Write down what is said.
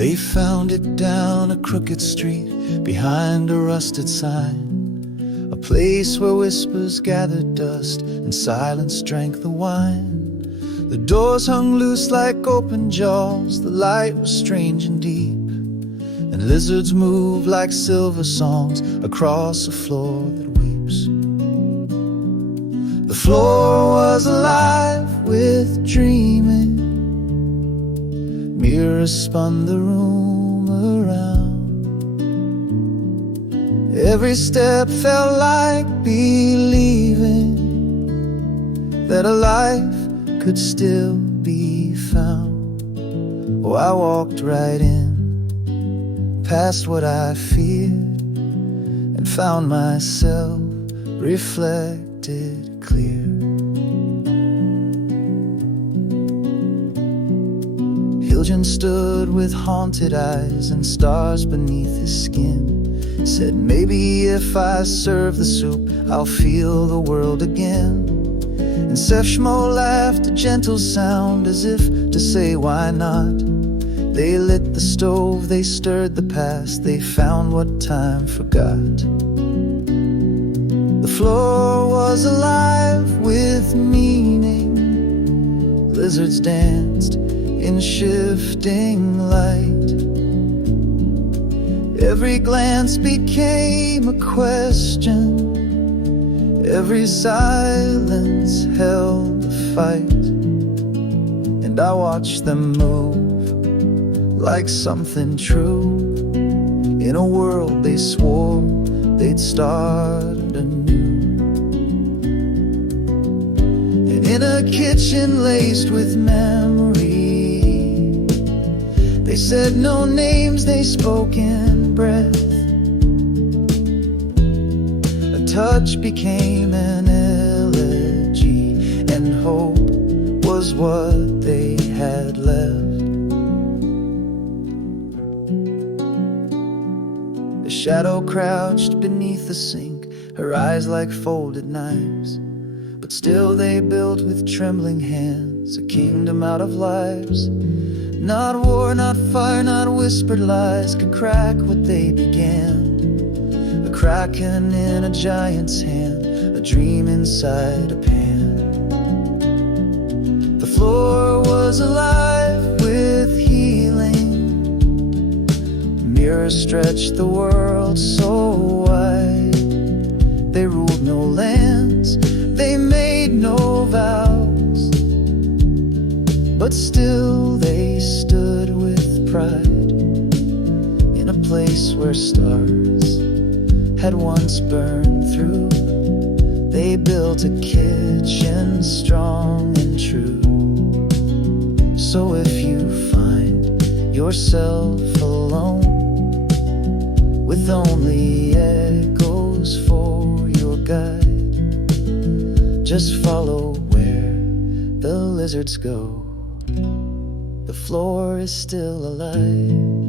They found it down a crooked street, behind a rusted sign, a place where whispers gathered dust and silence drank the wine. The doors hung loose like open jaws, the light was strange and deep, and lizards moved like silver songs across a floor that weeps. The floor was alive with dreaming, mirrors spun the room around. Every step felt like believing that a life could still be found. Oh, I walked right in, past what I feared, and found myself reflected clear. Hilton stood with haunted eyes and stars beneath his skin. Said, maybe if I serve the soup, I'll feel the world again. And Sefshmo laughed, a gentle sound, as if to say, why not? They lit the stove, they stirred the past, they found what time forgot. The floor was alive with meaning, lizards danced in shifting light. Every glance became a question, every silence held a fight. And I watched them move like something true, in a world they swore they'd start anew. And in a kitchen laced with memory, they said no names, they spoke in breath. A touch became an elegy, and hope was what they had left. The shadow crouched beneath the sink, her eyes like folded knives, but still they built with trembling hands a kingdom out of lives. Not war, not fire, not whispered lies could crack what they began. A kraken in a giant's hand, a dream inside a pan. The floor was alive with healing, mirrors stretched the world so wide. They ruled no lands, they made no vows, but still they stood with pride in a place where stars had once burned through. They built a kitchen strong and true. So if you find yourself alone, with only echoes for your guide, just follow where the lizards go. The floor is still alive.